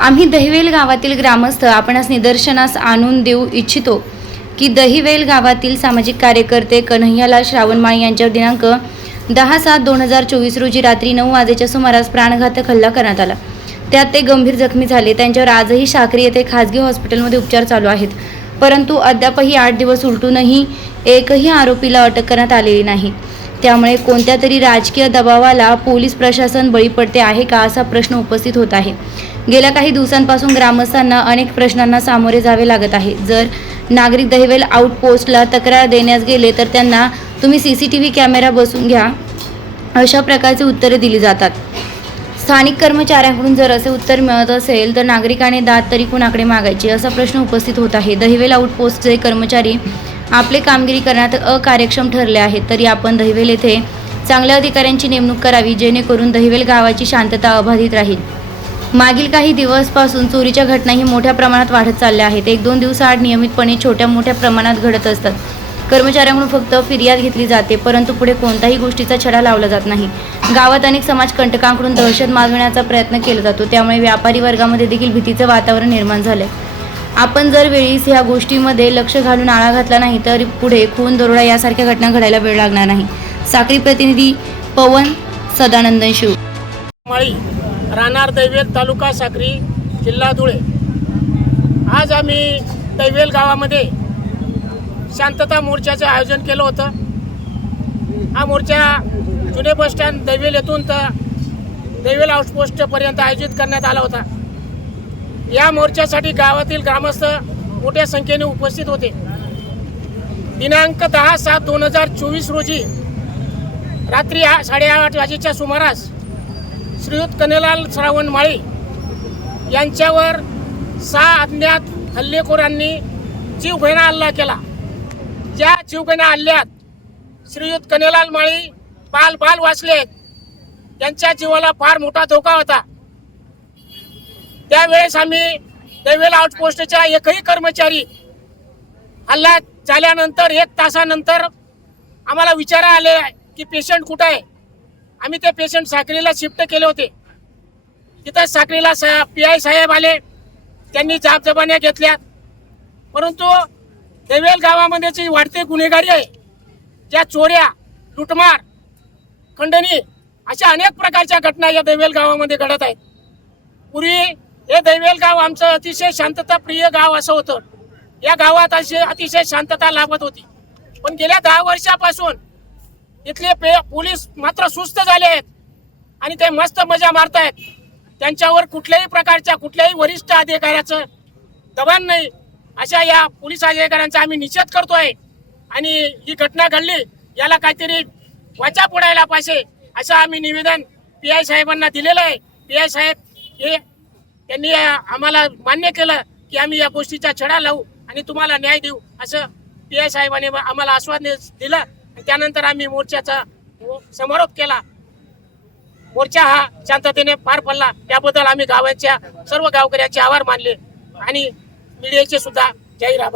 आम्ही दहिवेल गावातील ग्रामस्थ आपणास निदर्शनास आणून देऊ इच्छितो की दहिवेल गावातील सामाजिक कार्यकर्ते कन्हैयालाल श्रावणमाळ यांच्यावर दिनांक दहा सात दोन हजार चोवीस रोजी रात्री नऊ वाजेच्या सुमारास प्राणघातक हल्ला करण्यात आला. त्यात ते गंभीर जखमी झाले. त्यांच्यावर आजही शाकरी येथे खाजगी हॉस्पिटलमध्ये उपचार चालू आहेत. परंतु अद्यापही आठ दिवस उलटूनही एकही आरोपीला अटक करण्यात आलेली नाही. त्यामुळे कोणत्या तरी राजकीय दबावाला पोलीस प्रशासन बळी पडते आहे का असा प्रश्न उपस्थित होत आहे. गेल्या काही दिवसांपासून ग्रामस्थांना अनेक प्रश्नांना सामोरे जावे लागत आहे. जर नागरिक दहिवेल आउटपोस्टला तक्रार देण्यास गेले तर त्यांना तुम्ही C C T V camera बसून घ्या अशा प्रकारचे उत्तरे दिली जातात. स्थानिक कर्मचाऱ्यांकडून जर असे उत्तर मिळत असेल तर नागरिकाने दात तरी कुणाकडे मागायचे? असा प्रश्न उपस्थित होत आहे. दहिवेल आउटपोस्टचे कर्मचारी आपले कामगिरी करण्यात अकार्यक्षम ठरले आहेत. तरी आपण दहिवेल येथे चांगल्या अधिकाऱ्यांची नेमणूक करावी जेणेकरून दहिवेल गावाची शांतता अबाधित राहील. मागील काही दिवसपासून चोरीच्या घटनाही मोठ्या प्रमाणात वाढत चालल्या आहेत. एक दोन दिवसाआड नियमितपणे छोट्या मोठ्या प्रमाणात घडत असतात. कर्मचाऱ्यांकडून फक्त फिर्याद घेतली जाते परंतु पुढे कोणत्याही गोष्टीचा छडा लावला जात नाही. गावात अनेक समाज कंटकांकडून दहशत माजवण्याचा प्रयत्न केला जातो त्यामुळे व्यापारी वर्गामध्ये देखील भीतीचं वातावरण निर्माण झालंय. आपण जर वेळीच ह्या गोष्टीमध्ये लक्ष घालून आळा घातला नाही तर पुढे खून दरोडा यासारख्या घटना घडायला वेळ लागणार नाही. साक्री प्रतिनिधी पवन सदानंदन शिव. माळी राहणार दैवेल तालुका साक्री जिल्हा धुळे. आज आम्ही दैवेल गावामध्ये शांतता मोर्चाचं आयोजन केलं होतं. हा मोर्चा जुने बस स्टँड दैवेल येथून तर दैवेल आउटपोस्टपर्यंत आयोजित करण्यात आला होता. या मोर्चासाठी गावातील ग्रामस्थ मोठ्या संख्येने उपस्थित होते. दिनांक दहा सात दोन हजार चोवीस रोजी रात्री आ- साडेआठ वाजेच्या सुमारास श्रीयुत कन्हेलाल श्रावण माळी यांच्यावर सहा अज्ञात हल्लेखोरांनी जीवघेणा हल्ला केला. ज्या जीवघेणा हल्ल्यात श्रीयुत कन्हेलाल माळी बाल बाल वाचले त्यांच्या जीवाला फार मोठा धोका होता. त्यावेळेस आम्ही दवेल आउटपोस्टच्या एकही कर्मचारी हल्ला झाल्यानंतर एक तासानंतर आम्हाला विचारा आले की पेशंट कुठं आहे? आम्ही ते पेशंट साखरीला शिफ्ट केले होते. तिथं साखरीला सा पी आय साहेब आले. त्यांनी जाबजबान्या घेतल्या परंतु देवेल गावामध्ये जी वाढते गुन्हेगारी आहे ज्या चोऱ्या लुटमार खंडणी अशा अनेक प्रकारच्या घटना या देवेल गावामध्ये घडत आहेत. पूर्वी हे दैवेल गाव आमचं अतिशय शांतता प्रिय गाव असं होतं. या गावात अशी अतिशय शांतता लाभत होती. पण गेल्या दहा वर्षापासून इथले पे पोलीस मात्र सुस्त झाले आहेत. आणि ते मस्त मजा मारतायत. त्यांच्यावर कुठल्याही प्रकारच्या कुठल्याही वरिष्ठ अधिकाऱ्याचं दबाण नाही. अशा या पोलीस अधिकाऱ्यांचा आम्ही निषेध करतोय. आणि ही घटना घडली याला काहीतरी वाचा पुढायला पाहिजे असं आम्ही निवेदन पी आय साहेबांना दिलेलं आहे. पी आय साहेब हे त्यांनी आम्हाला मान्य केलं की आम्ही या गोष्टीचा छडा लावू आणि तुम्हाला न्याय देऊ असं पी आय साहेबांनी आम्हाला आश्वासन दिलं. आणि त्यानंतर आम्ही मोर्चाचा समारोप केला. मोर्चा हा शांततेने पार पडला. त्याबद्दल आम्ही गावाच्या सर्व गावकऱ्यांचे आभार मानले आणि मीडियाचे सुद्धा जाहीर आभार